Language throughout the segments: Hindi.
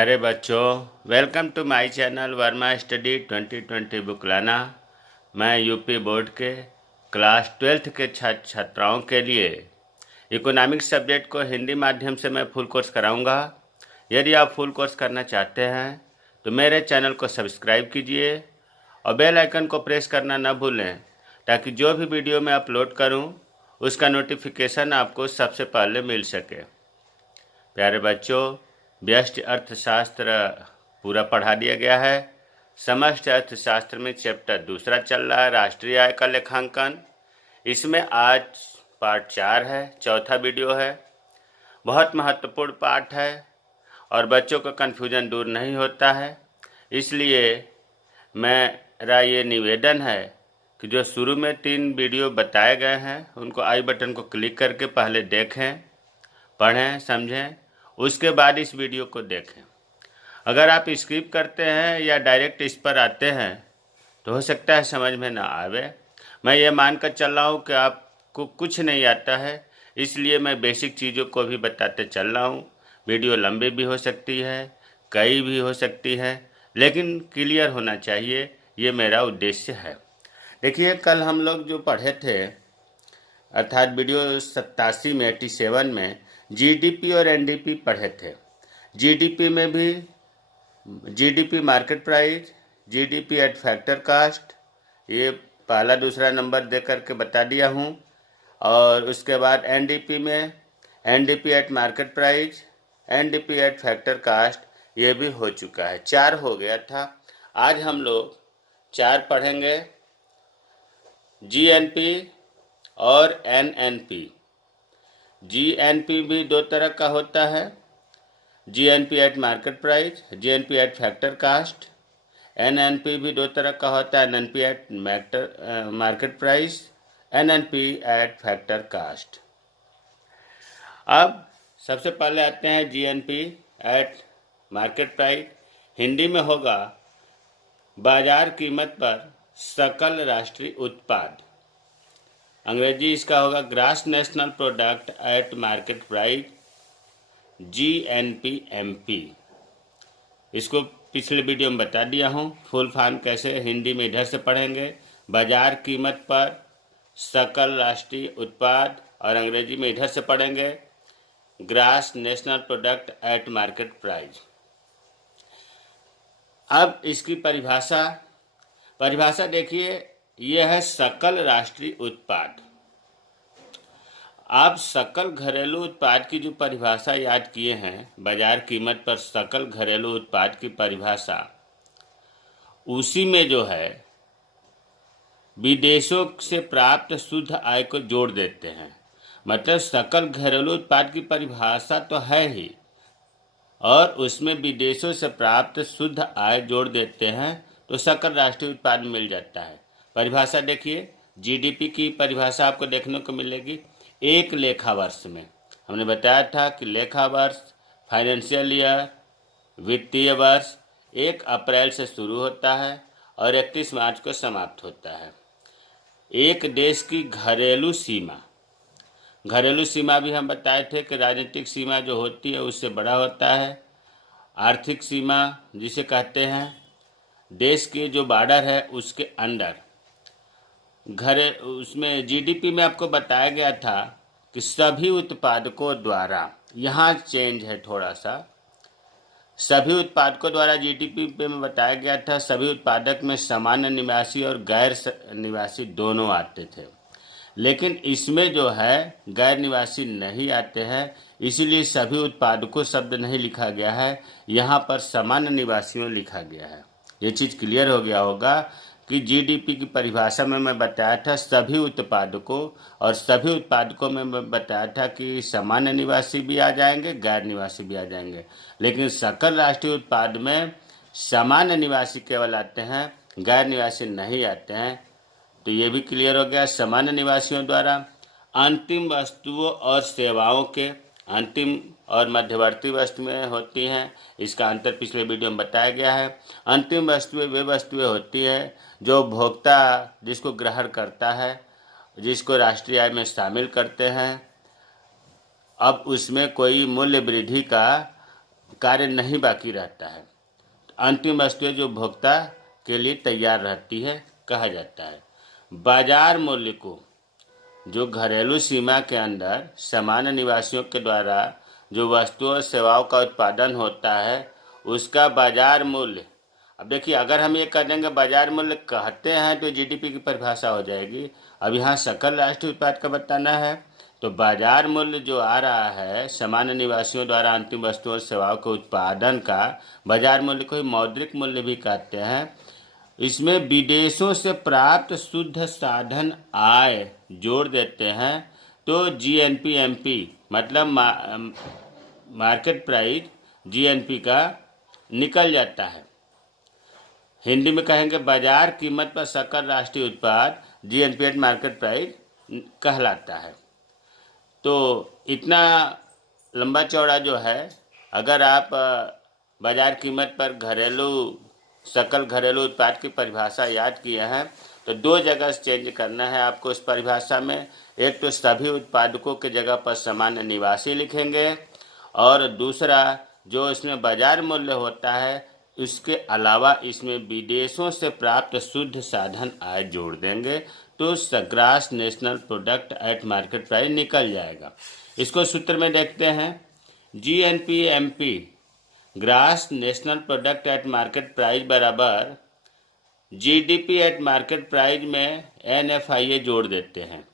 प्यारे बच्चों, welcome to my channel Verma study 2020 book लाना। मैं यूपी बोर्ड के क्लास 12th के छात्र छात्राओं के लिए इकोनॉमिक्स सब्जेक्ट को हिंदी माध्यम से मैं फुल कोर्स कराऊंगा। यदि आप फुल कोर्स करना चाहते हैं तो मेरे चैनल को सब्सक्राइब कीजिए और बेल आइकन को प्रेस करना न भूलें, ताकि जो भी वीडियो मैं अपलोड करूं उसका नोटिफिकेशन आपको सबसे पहले मिल सके। प्यारे बच्चों, व्यष्टि अर्थशास्त्र पूरा पढ़ा दिया गया है। समष्टि अर्थशास्त्र में चैप्टर दूसरा चल रहा है, राष्ट्रीय आय का लेखांकन। इसमें आज पार्ट 4 है, चौथा वीडियो है। बहुत महत्वपूर्ण पार्ट है और बच्चों का कन्फ्यूजन दूर नहीं होता है। इसलिए मेरा ये निवेदन है कि जो शुरू में 3 वीडियो बताए गए हैं उनको आई बटन को क्लिक करके पहले देखें, पढ़ें, समझें, उसके बाद इस वीडियो को देखें। अगर आप स्किप करते हैं या डायरेक्ट इस पर आते हैं तो हो सकता है समझ में ना आवे। मैं ये मानकर चल रहा हूँ कि आपको कुछ नहीं आता है, इसलिए मैं बेसिक चीज़ों को भी बताते चल रहा हूँ। वीडियो लंबी भी हो सकती है, कई भी हो सकती है, लेकिन क्लियर होना चाहिए, ये मेरा उद्देश्य है। देखिए, कल हम लोग जो पढ़े थे अर्थात वीडियो 87 में 87 में जीडीपी और एनडीपी पढ़े थे। जीडीपी में भी GDP market price, GDP at factor cost, ये पहला दूसरा नंबर दे करके बता दिया हूँ। और उसके बाद एनडीपी में NDP at market price, NDP at factor cost, ये भी हो चुका है। 4 हो गया था। आज हम लोग 4 पढ़ेंगे, जीएनपी और एनएनपी। जीएनपी भी 2 तरह का होता है, GNP at market price, GNP at factor cost. NNP भी 2 तरह का होता है, NNP at market price, NNP at factor cost. अब सबसे पहले आते हैं GNP at market price. Hindi में होगा बाजार कीमत पर सकल राष्ट्रीय उत्पाद। अंग्रेजी इसका होगा gross national product eight market price, GNPMP। इसको पिछले वीडियो में बता दिया हूँ। फुल फॉर्म कैसे हिंदी में इधर से पढ़ेंगे, बाजार कीमत पर सकल राष्ट्रीय उत्पाद, और अंग्रेजी में इधर से पढ़ेंगे gross national product eight market price. अब इसकी परिभाषा देखिए, यह है सकल राष्ट्रीय उत्पाद। आप सकल घरेलू उत्पाद की जो परिभाषा याद किए हैं, बाजार कीमत पर सकल घरेलू उत्पाद की परिभाषा, उसी में जो है विदेशों से प्राप्त शुद्ध आय को जोड़ देते हैं। मतलब सकल घरेलू उत्पाद की परिभाषा तो है ही, और उसमें विदेशों से प्राप्त शुद्ध आय जोड़ देते हैं तो सकल राष्ट्रीय उत्पाद मिल जाता है। परिभाषा देखिए, जीडीपी की परिभाषा आपको देखने को मिलेगी। एक लेखा वर्ष में हमने बताया था कि लेखा वर्ष, फाइनेंशियल ईयर, वित्तीय वर्ष 1 अप्रैल से शुरू होता है और 31 मार्च को समाप्त होता है। एक देश की घरेलू सीमा भी हम बताए थे कि राजनीतिक सीमा जो होती है उससे बड़ा होता है। आर्थिक सीमा जिसे कहते हैं, देश के जो बॉर्डर है उसके अंदर उसमें जीडीपी में आपको बताया गया था कि सभी उत्पादकों द्वारा, यहाँ चेंज है थोड़ा सा, सभी उत्पादकों द्वारा जीडीपी पे में बताया गया था सभी उत्पादक में सामान्य निवासी और गैर निवासी दोनों आते थे। लेकिन इसमें जो है गैर निवासी नहीं आते हैं, इसीलिए सभी उत्पादकों शब्द नहीं लिखा गया है, यहाँ पर सामान्य निवासियों लिखा गया है। ये चीज़ क्लियर हो गया होगा कि जीडीपी की परिभाषा में मैं बताया था सभी उत्पादकों, और सभी उत्पादकों में मैं बताया था कि सामान्य निवासी भी आ जाएंगे, गैर निवासी भी आ जाएंगे। लेकिन सकल राष्ट्रीय उत्पाद में सामान्य निवासी केवल आते हैं, गैर निवासी नहीं आते हैं। तो ये भी क्लियर हो गया। सामान्य निवासियों द्वारा अंतिम वस्तुओं और सेवाओं के, अंतिम और मध्यवर्ती वस्तुएं होती हैं, इसका अंतर पिछले वीडियो में बताया गया है। अंतिम वस्तुएं वे वस्तुएं होती हैं जो भोक्ता जिसको ग्रहण करता है, जिसको राष्ट्रीय आय में शामिल करते हैं। अब उसमें कोई मूल्य वृद्धि का कार्य नहीं बाकी रहता है। अंतिम वस्तुएं जो उपभोक्ता के लिए तैयार रहती है कहा जाता है। बाजार मूल्य को जो घरेलू सीमा के अंदर सामान्य निवासियों के द्वारा जो वस्तुओं और सेवाओं का उत्पादन होता है उसका बाजार मूल्य। अब देखिए, अगर हम ये कह देंगे बाजार मूल्य कहते हैं तो जीडीपी की परिभाषा हो जाएगी। अब यहाँ सकल राष्ट्रीय उत्पाद का बताना है, तो बाजार मूल्य जो आ रहा है सामान्य निवासियों द्वारा अंतिम वस्तुओं और सेवाओं के उत्पादन का बाजार मूल्य को ही मौद्रिक मूल्य भी कहते हैं। इसमें विदेशों से प्राप्त शुद्ध साधन आय जोड़ देते हैं तो जीएनपी मतलब मार्केट प्राइस जीएनपी का निकल जाता है। हिंदी में कहेंगे बाजार कीमत पर सकल राष्ट्रीय उत्पाद जीएनपी एट मार्केट प्राइस कहलाता है। तो इतना लंबा चौड़ा जो है, अगर आप बाजार कीमत पर सकल घरेलू उत्पाद की परिभाषा याद किए हैं तो दो जगह चेंज करना है आपको इस परिभाषा में। एक तो सभी उत्पादकों के जगह पर सामान्य निवासी लिखेंगे, और दूसरा जो इसमें बाजार मूल्य होता है उसके अलावा इसमें विदेशों से प्राप्त शुद्ध साधन आय जोड़ देंगे तो grass national product eight market price निकल जाएगा। इसको सूत्र में देखते हैं, GNP grass national product eight market price बराबर जीडीपी एट मार्केट प्राइस में एनएफआईए जोड़ देते हैं।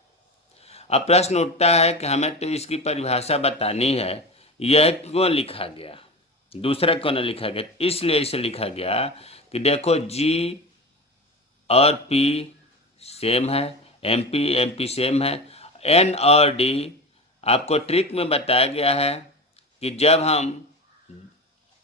अब प्रश्न उठता है कि हमें तो इसकी परिभाषा बतानी है, यह क्यों लिखा गया, दूसरा क्यों न लिखा गया? इसलिए इसे लिखा गया कि देखो जी और पी सेम है, एमपी सेम है, एन और डी आपको ट्रिक में बताया गया है कि जब हम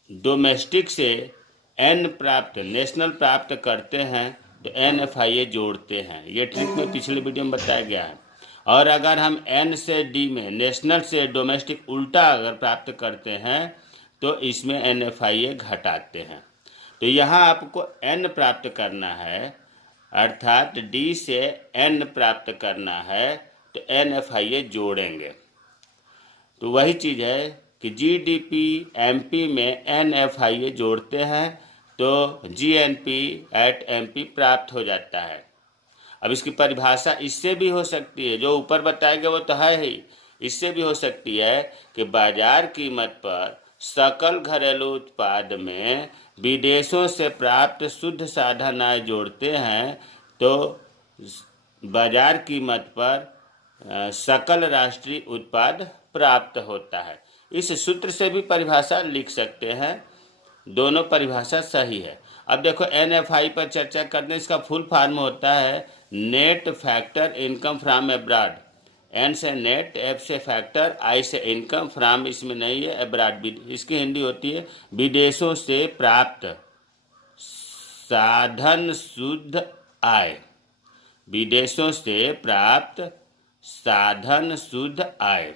डोमेस्टिक से नेशनल प्राप्त करते हैं तो एनएफआईए जोड़ते हैं। ये ट्रिक में पिछले वीडियो में बताया गया है। और अगर हम एन से डी में नेशनल से डोमेस्टिक उल्टा अगर प्राप्त करते हैं तो इसमें एनएफआईए घटाते हैं। तो यहाँ आपको एन प्राप्त करना है, अर्थात डी से एन प्राप्त करना है तो एनएफआईए जोड़ेंगे। तो वही चीज़ है कि जीडीपी एमपी में एनएफआईए जोड़ते हैं तो जीएनपी एट एमपी प्राप्त हो जाता है। अब इसकी परिभाषा इससे भी हो सकती है, जो ऊपर बताया गया वो तो है ही, इससे भी हो सकती है कि बाजार कीमत पर सकल घरेलू उत्पाद में विदेशों से प्राप्त शुद्ध साधन आय जोड़ते हैं तो बाजार कीमत पर सकल राष्ट्रीय उत्पाद प्राप्त होता है। इस सूत्र से भी परिभाषा लिख सकते हैं, दोनों परिभाषा सही है। अब देखो एनएफआई पर चर्चा करते हैं। इसका फुल फॉर्म होता है net factor income from abroad. N से नेट, एफ से फैक्टर, आई से इनकम, फ्रॉम इसमें नहीं है, अब्रॉड इसकी हिंदी होती है विदेशों से प्राप्त साधन शुद्ध आय। विदेशों से प्राप्त साधन शुद्ध आय।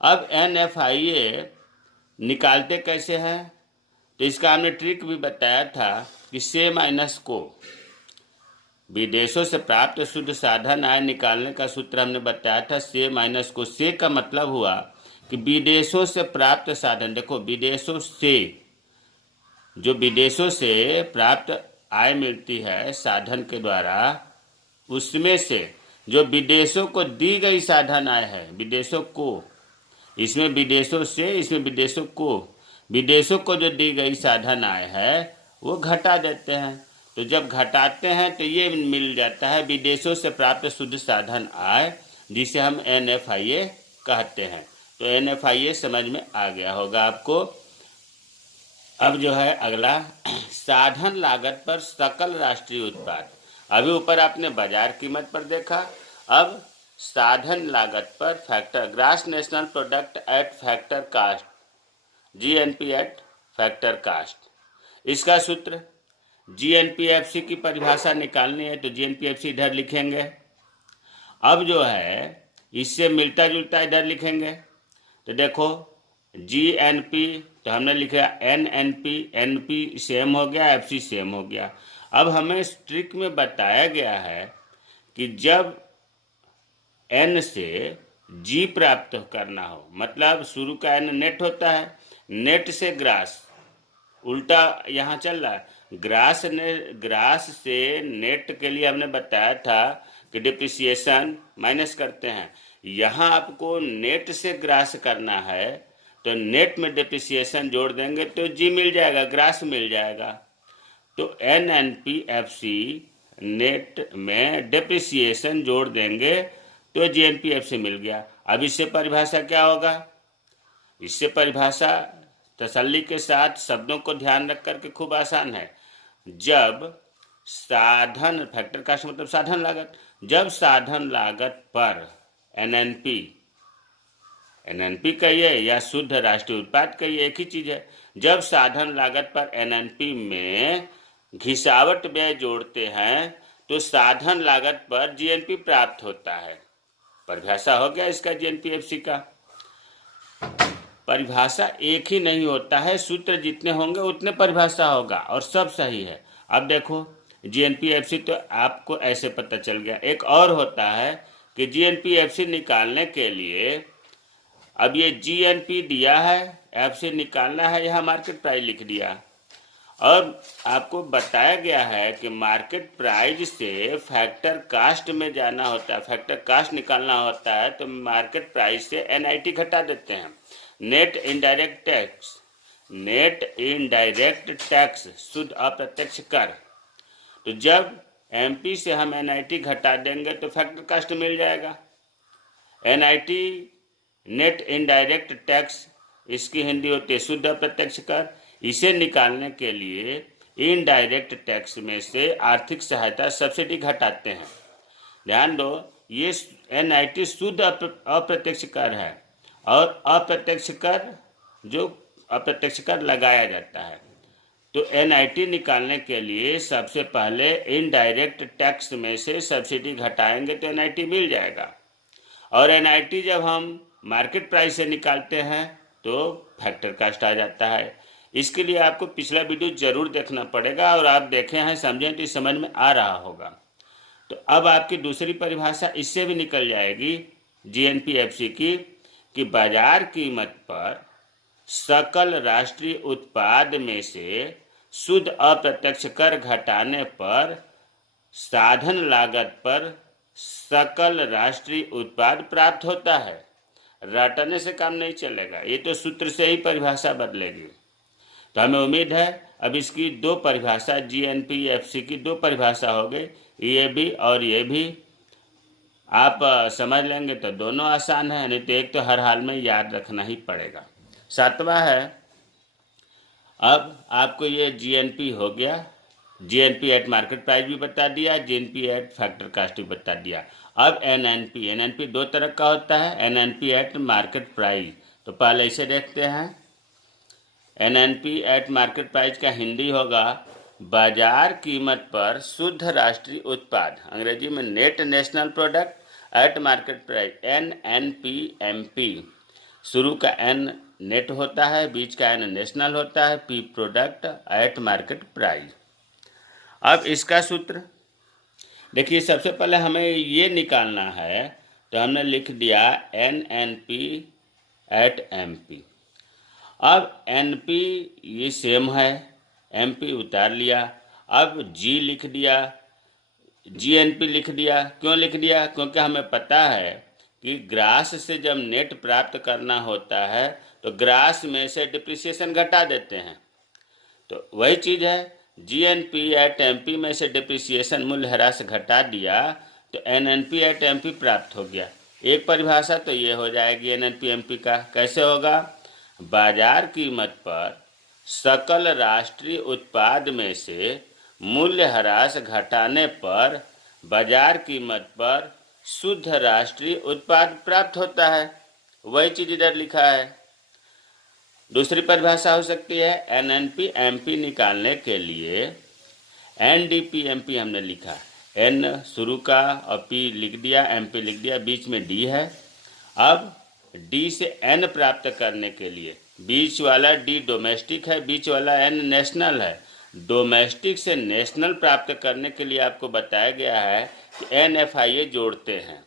अब एनएफआईए निकालते कैसे हैं? तो इसका हमने ट्रिक भी बताया था कि से माइनस को, विदेशों से प्राप्त शुद्ध साधन आय निकालने का सूत्र हमने बताया था से माइनस को। से का मतलब हुआ कि विदेशों से प्राप्त साधन, देखो विदेशों से, जो विदेशों से प्राप्त आय मिलती है साधन के द्वारा, उसमें से जो विदेशों को दी गई साधन आय है, विदेशों को, इसमें विदेशों से, इसमें विदेशों को जो दी गई साधन आय है वो घटा देते हैं। तो जब घटाते हैं तो ये मिल जाता है विदेशों से प्राप्त शुद्ध साधन आय, जिसे हम एनएफआईए कहते हैं। तो एनएफआईए समझ में आ गया होगा आपको। अब जो है अगला, साधन लागत पर सकल राष्ट्रीय उत्पाद। अभी ऊपर आपने बाजार कीमत पर देखा, अब साधन लागत पर factor, gross national product at factor cost, GNP at factor cost. इसका सूत्र जीएनपीएफसी की परिभाषा निकालनी है तो जीएनपीएफसी इधर लिखेंगे। अब जो है इससे मिलता जुलता इधर लिखेंगे। तो देखो जीएनपी तो हमने लिखा एनएनपी, एनपी सेम हो गया, एफसी सेम हो गया। अब हमें ट्रिक में बताया गया है कि जब एन से जी प्राप्त करना हो, मतलब शुरू का एन नेट होता है, नेट से ग्रास, उल्टा यहाँ चल रहा है। ग्रास से नेट के लिए हमने बताया था कि डिप्रिसिएशन माइनस करते हैं। यहाँ आपको नेट से ग्रास करना है, तो नेट में डिप्रिसिएशन जोड़ देंगे तो जी मिल जाएगा, ग्रास मिल जाएगा। तो NNPFC नेट में डिप्रिसिएशन जोड़ देंगे तो GNPFC मिल गया। अब इससे परिभाषा क्या होगा? इससे परिभाषा तसल्ली के साथ शब्दों को ध्यान रख करके खूब आसान है। जब साधन, फैक्टर कास्ट मतलब साधन लागत, जब साधन लागत पर एनएनपी कहिए या शुद्ध राष्ट्रीय उत्पाद कहिए, एक ही चीज है। जब साधन लागत पर एनएनपी में घिसावट व्यय जोड़ते हैं तो साधन लागत पर जीएनपी प्राप्त होता है। परिभाषा हो गया इसका जीएनपीएफसी का। परिभाषा एक ही नहीं होता है, सूत्र जितने होंगे उतने परिभाषा होगा और सब सही है। अब देखो जीएनपीएफसी तो आपको ऐसे पता चल गया। एक और होता है कि जीएनपीएफसी निकालने के लिए, अब ये जीएनपी दिया है, एफसी निकालना है, यहाँ मार्केट प्राइस लिख दिया और आपको बताया गया है कि मार्केट प्राइस से फैक्टर कास्ट में जाना होता है, फैक्टर कास्ट निकालना होता है तो मार्केट प्राइस से एनआईटी घटा देते हैं। नेट इनडायरेक्ट टैक्स शुद्ध अप्रत्यक्ष कर। तो जब एमपी से हम एनआईटी घटा देंगे तो फैक्टर कास्ट मिल जाएगा। एनआईटी नेट इनडायरेक्ट टैक्स, इसकी हिंदी होती है शुद्ध अप्रत्यक्ष कर। इसे निकालने के लिए इनडायरेक्ट टैक्स में से आर्थिक सहायता सब्सिडी घटाते हैं। ध्यान दो, ये एनआईटी शुद्ध अप्रत्यक्ष कर है और अप्रत्यक्ष कर जो अप्रत्यक्ष कर लगाया जाता है। तो एनआईटी निकालने के लिए सबसे पहले इनडायरेक्ट टैक्स में से सब्सिडी घटाएंगे तो एनआईटी मिल जाएगा। और एनआईटी जब हम मार्केट प्राइस से निकालते हैं तो फैक्टर कास्ट आ जाता है। इसके लिए आपको पिछला वीडियो जरूर देखना पड़ेगा और आप देखे हैं, समझें तो समझ में आ रहा होगा। तो अब आपकी दूसरी परिभाषा इससे भी निकल जाएगी जीएनपीएफसी की, कि बाजार कीमत पर सकल राष्ट्रीय उत्पाद में से शुद्ध अप्रत्यक्ष कर घटाने पर साधन लागत पर सकल राष्ट्रीय उत्पाद प्राप्त होता है। रटने से काम नहीं चलेगा, ये तो सूत्र से ही परिभाषा बदलेगी। तो हमें उम्मीद है अब इसकी दो परिभाषा, जीएनपीएफसी की दो परिभाषा हो गई, ये भी और ये भी आप समझ लेंगे तो दोनों आसान है, नहीं तो एक तो हर हाल में याद रखना ही पड़ेगा। सातवां है, अब आपको ये जीएनपी हो गया, जीएनपी एट मार्केट प्राइस भी बता दिया, जीएनपी एट फैक्टर कास्ट भी बता दिया। अब एनएनपी दो तरह का होता है, एनएनपी एट मार्केट प्राइस। तो पहले इसे देखते हैं। एनएनपी एट मार्केट प्राइस का हिंदी होगा बाजार कीमत पर शुद्ध राष्ट्रीय उत्पाद, अंग्रेजी में net national product eight market price, NNPMP। शुरू का एन नेट होता है, बीच का एन नेशनल होता है, P product at market price. अब इसका सूत्र देखिए, सबसे पहले हमें ये निकालना है तो हमने लिख दिया NNP एट MP। अब NP ये सेम है, MP उतार लिया। अब G लिख दिया, GNP लिख दिया। क्यों लिख दिया? क्योंकि हमें पता है कि ग्रास से जब नेट प्राप्त करना होता है तो ग्रास में से डिप्रिसिएशन घटा देते हैं। तो वही चीज़ है, GNP एट MP में से डिप्रिसिएशन मूल्यह्रास घटा दिया तो NNP एट MP प्राप्त हो गया। एक परिभाषा तो ये हो जाएगी NNP-MP का। कैसे होगा? बाजार कीमत पर सकल राष्ट्रीय उत्पाद में से मूल्यह्रास घटाने पर बाजार कीमत पर शुद्ध राष्ट्रीय उत्पाद प्राप्त होता है। वही चीज़ इधर लिखा है। दूसरी परिभाषा हो सकती है NNP-MP निकालने के लिए NDP-MP हमने लिखा, N शुरू का और P लिख दिया, MP लिख दिया, बीच में D है। अब D से N प्राप्त करने के लिए, बीच वाला D डोमेस्टिक है, बीच वाला N नेशनल है। डोमेस्टिक से नेशनल प्राप्त करने के लिए आपको बताया गया है कि NFIA जोड़ते हैं।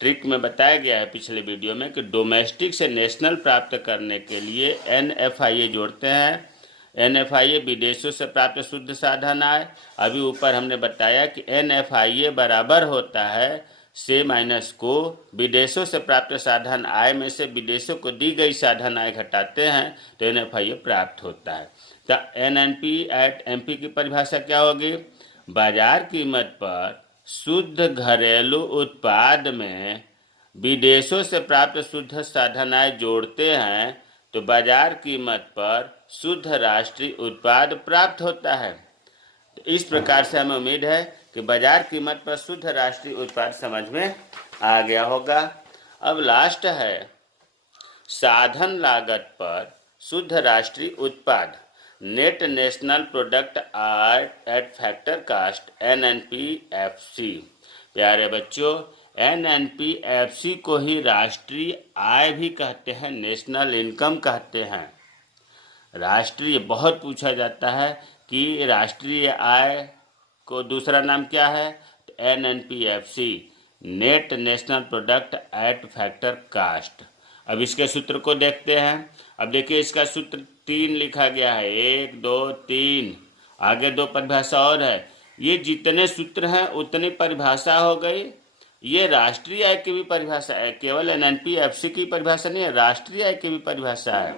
ट्रिक में बताया गया है पिछले वीडियो में कि डोमेस्टिक से नेशनल प्राप्त करने के लिए NFIA जोड़ते हैं। NFIA विदेशों से प्राप्त शुद्ध साधन आय। अभी ऊपर हमने बताया कि NFIA बराबर होता है से माइनस को विदेशों से प्राप्त साधन आय में से विदेशों को दी गई साधन आय घटाते हैं तो NFIA प्राप्त होता है। तो NNP एट MP की परिभाषा क्या होगी? बाजार कीमत पर शुद्ध घरेलू उत्पाद में विदेशों से प्राप्त शुद्ध साधन आय जोड़ते हैं तो बाजार कीमत पर शुद्ध राष्ट्रीय उत्पाद प्राप्त होता है। तो इस प्रकार से हमें उम्मीद है कि बाजार कीमत पर शुद्ध राष्ट्रीय उत्पाद समझ में आ गया होगा। अब लास्ट है साधन लागत पर शुद्ध राष्ट्रीय उत्पाद, net national product at factor cost, NNPFC। प्यारे बच्चों, NNPFC को ही राष्ट्रीय आय भी कहते हैं, नेशनल इनकम कहते हैं। राष्ट्रीय बहुत पूछा जाता है कि राष्ट्रीय आय को दूसरा नाम क्या है, तो NNPFC, net national product at factor cost. अब इसके सूत्र को देखते हैं। अब देखिए इसका सूत्र 3 लिखा गया है, 1 2 3, आगे 2 परिभाषा और है। ये जितने सूत्र हैं उतनी परिभाषा हो गई। ये राष्ट्रीय आय की भी परिभाषा है, केवल NNPFC की परिभाषा नहीं है, राष्ट्रीय आय की भी परिभाषा है।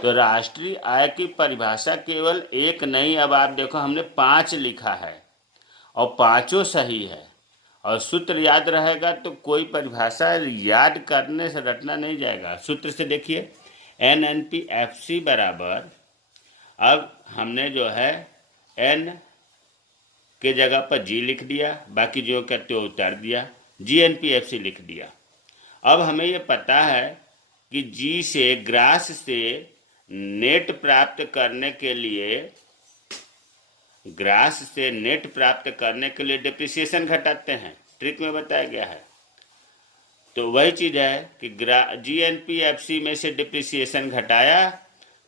तो राष्ट्रीय आय की परिभाषा केवल एक नहीं, अब आप देखो हमने 5 लिखा है और पांचों सही है और सूत्र याद रहेगा तो कोई परिभाषा याद करने से रटना नहीं जाएगा। सूत्र से देखिए NNPFC बराबर, अब हमने जो है N के जगह पर G लिख दिया, बाकी जो करते हो उतार दिया, GNPFC लिख दिया। अब हमें ये पता है कि G से ग्रास से नेट प्राप्त करने के लिए, ग्रास से नेट प्राप्त करने के लिए डिप्रिसिएशन घटाते हैं, ट्रिक में बताया गया है। तो वही चीज़ है कि GNPFC में से डिप्रिसिएशन घटाया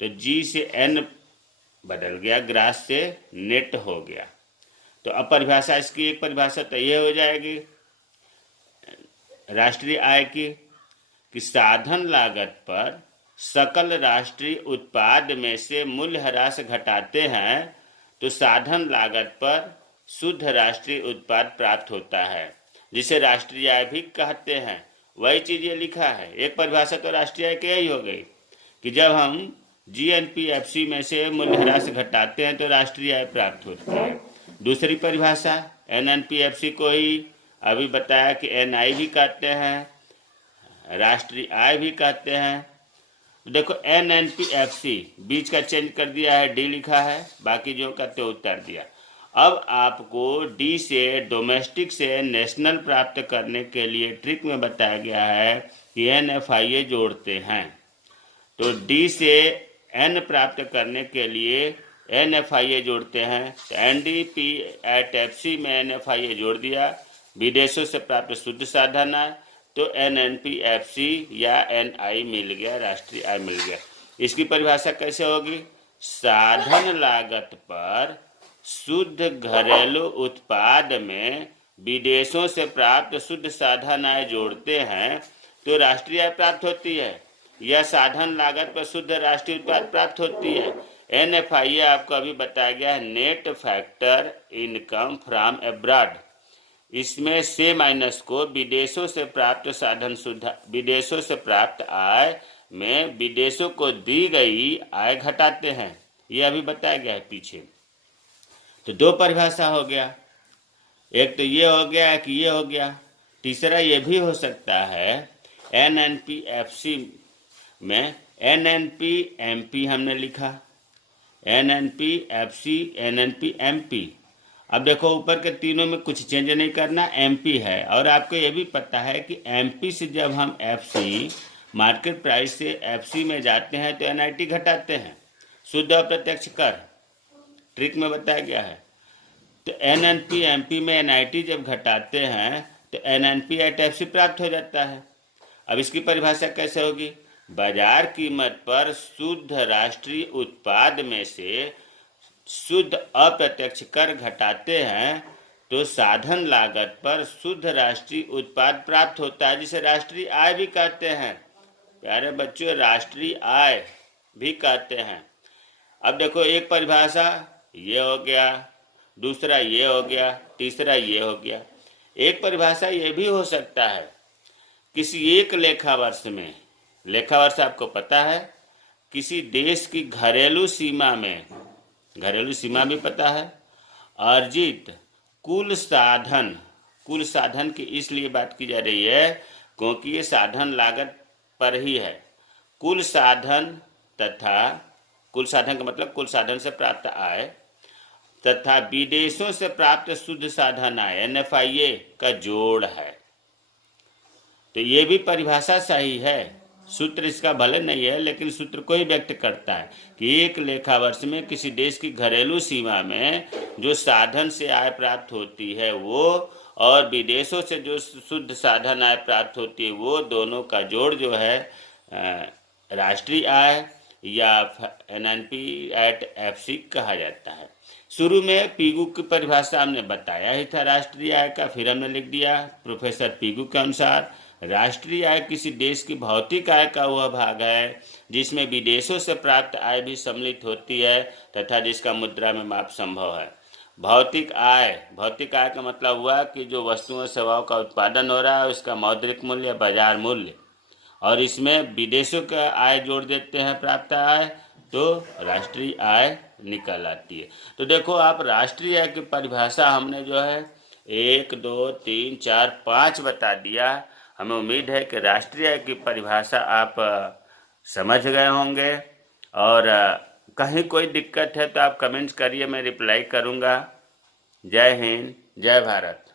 तो G से N बदल गया, ग्रास से नेट हो गया। तो अब परिभाषा इसकी एक परिभाषा तो ये हो जाएगी राष्ट्रीय आय की कि साधन लागत पर सकल राष्ट्रीय उत्पाद में से मूल्यह्रास घटाते हैं तो साधन लागत पर शुद्ध राष्ट्रीय उत्पाद प्राप्त होता है, जिसे राष्ट्रीय आय भी कहते हैं। वही चीज़ ये लिखा है। एक परिभाषा तो राष्ट्रीय आय की यही हो गई कि जब हम GNPFC में से मूल्यह्रास घटाते हैं तो राष्ट्रीय आय प्राप्त होती है। दूसरी परिभाषा NNPFC को ही अभी बताया कि NI भी कहते हैं, राष्ट्रीय आय भी कहते हैं। देखो NNPFC बीच का चेंज कर दिया है, D लिखा है, बाकी जो करते उतार दिया। अब आपको D से डोमेस्टिक से नेशनल प्राप्त करने के लिए ट्रिक में बताया गया है कि NFIA जोड़ते हैं। तो D से N प्राप्त करने के लिए NFIA जोड़ते हैं। तो NDP@FC में NFIA जोड़ दिया, विदेशों से प्राप्त शुद्ध साधन आय, तो NNPFC या NI मिल गया, राष्ट्रीय आय मिल गया। इसकी परिभाषा कैसे होगी? साधन लागत पर शुद्ध घरेलू उत्पाद में विदेशों से प्राप्त शुद्ध साधन आय जोड़ते हैं तो राष्ट्रीय आय प्राप्त होती है, या साधन लागत पर शुद्ध राष्ट्रीय उत्पाद प्राप्त होती है। NFIA आपको अभी बताया गया है, net factor income from abroad. इसमें से माइनस को विदेशों से प्राप्त साधन शुद्ध, विदेशों से प्राप्त आय में विदेशों को दी गई आय घटाते हैं, ये अभी बताया गया है पीछे। तो 2 परिभाषा हो गया, एक तो ये हो गया कि ये हो गया। तीसरा ये भी हो सकता है NNPFC में NNPMP हमने लिखा, NNPFC NNPMP। अब देखो ऊपर के तीनों में कुछ चेंज नहीं करना, MP है। और आपको ये भी पता है कि MP से जब हम FC मार्केट प्राइस से FC में जाते हैं तो NIT घटाते हैं, शुद्ध अप्रत्यक्ष कर, ट्रिक में बताया गया है। तो NNPMP में NIT जब घटाते हैं तो NNP@FC प्राप्त हो जाता है। अब इसकी परिभाषा कैसे होगी? बाजार कीमत पर शुद्ध राष्ट्रीय उत्पाद में से शुद्ध अप्रत्यक्ष कर घटाते हैं तो साधन लागत पर शुद्ध राष्ट्रीय उत्पाद प्राप्त होता है, जिसे राष्ट्रीय आय भी कहते हैं। प्यारे बच्चों, राष्ट्रीय आय भी कहते हैं। अब देखो, एक परिभाषा ये हो गया, दूसरा ये हो गया, तीसरा ये हो गया। एक परिभाषा ये भी हो सकता है, किसी एक लेखा वर्ष में, लेखा वर्ष आपको पता है, किसी देश की घरेलू सीमा में, घरेलू सीमा भी पता है, अर्जित कुल साधन की इसलिए बात की जा रही है क्योंकि ये साधन लागत पर ही है। कुल साधन का मतलब कुल साधन से प्राप्त आय तथा विदेशों से प्राप्त शुद्ध साधन आय NFIA का जोड़ है। तो ये भी परिभाषा सही है, सूत्र इसका भले नहीं है लेकिन सूत्र को ही व्यक्त करता है कि एक लेखा वर्ष में किसी देश की घरेलू सीमा में जो साधन से आय प्राप्त होती है वो, और विदेशों से जो शुद्ध साधन आय प्राप्त होती है वो, दोनों का जोड़ जो है राष्ट्रीय आय या NNP@FC कहा जाता है। शुरू में पीगू की परिभाषा हमने बताया ही था राष्ट्रीय आय का, फिर हमने लिख दिया प्रोफेसर पीगू के अनुसार राष्ट्रीय आय किसी देश की भौतिक आय का वह भाग है जिसमें विदेशों से प्राप्त आय भी सम्मिलित होती है तथा जिसका मुद्रा में माप संभव है। भौतिक आय का मतलब हुआ कि जो वस्तुओं सेवाओं का उत्पादन हो रहा है उसका मौद्रिक मूल्य, बाजार मूल्य, और इसमें विदेशों का आय जोड़ देते हैं प्राप्त आय, तो राष्ट्रीय आय निकल आती है। तो देखो आप, राष्ट्रीय आय की परिभाषा हमने जो है 1, 2, 3, 4, 5 बता दिया। हमें उम्मीद है कि राष्ट्रीय आय की परिभाषा आप समझ गए होंगे, और कहीं कोई दिक्कत है तो आप कमेंट्स करिए, मैं रिप्लाई करूँगा। जय हिंद, जय भारत।